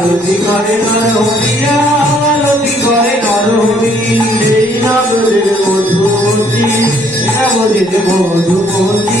মিনতি করে নরহরিয়া মিনতি করে নরহরি। এই নাগরের মধুমতি নাগরের মধুমতি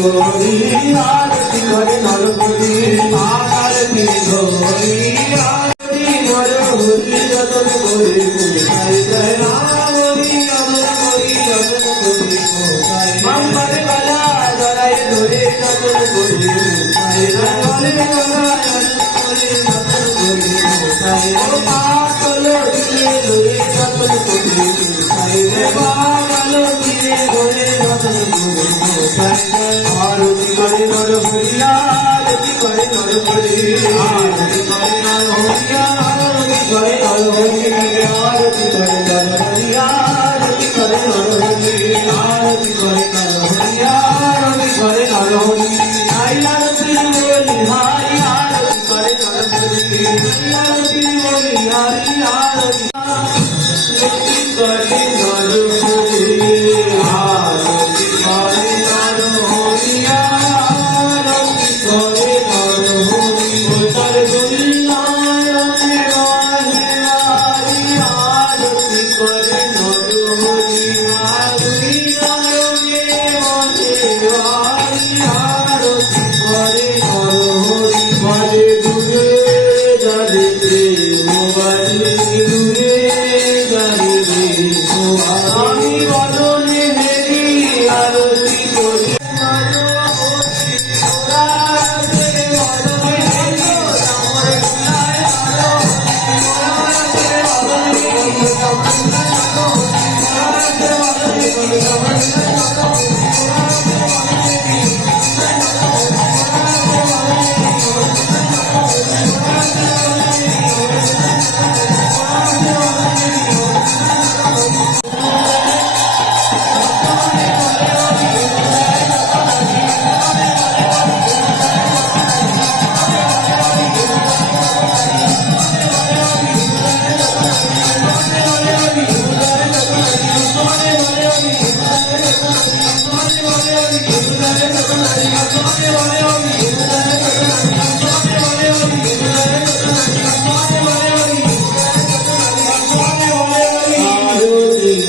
ধরি আরতি ঘরে নরপতি আরতি ধরি আরতি ঘরে হরি যতন করি তাই তাই রামরি অমর করি যতন করি মাম্মার বালা জড়াই ধরে যতন করি তাই রামরে গলা যতন করি যতন করি তাই ও পাতল দিলে ধরে যতন করি তাই রে পাগল দিলে ধরে যতন করি তাই করে তোর হরিয়া যদি করে তোর হরিয়া যদি করে তোর হরিয়া যদি করে তোর হরিয়া যদি করে তোর হরিয়া যদি করে তোর হরিয়া যদি করে তোর হরিয়া যদি করে তোর হরিয়া আইলা রতি বলি হাই আরতি করে তোর হরিয়া আইলা রতি বলি হাই আরতি করে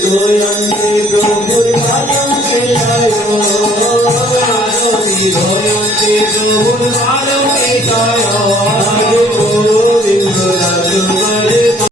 Gloria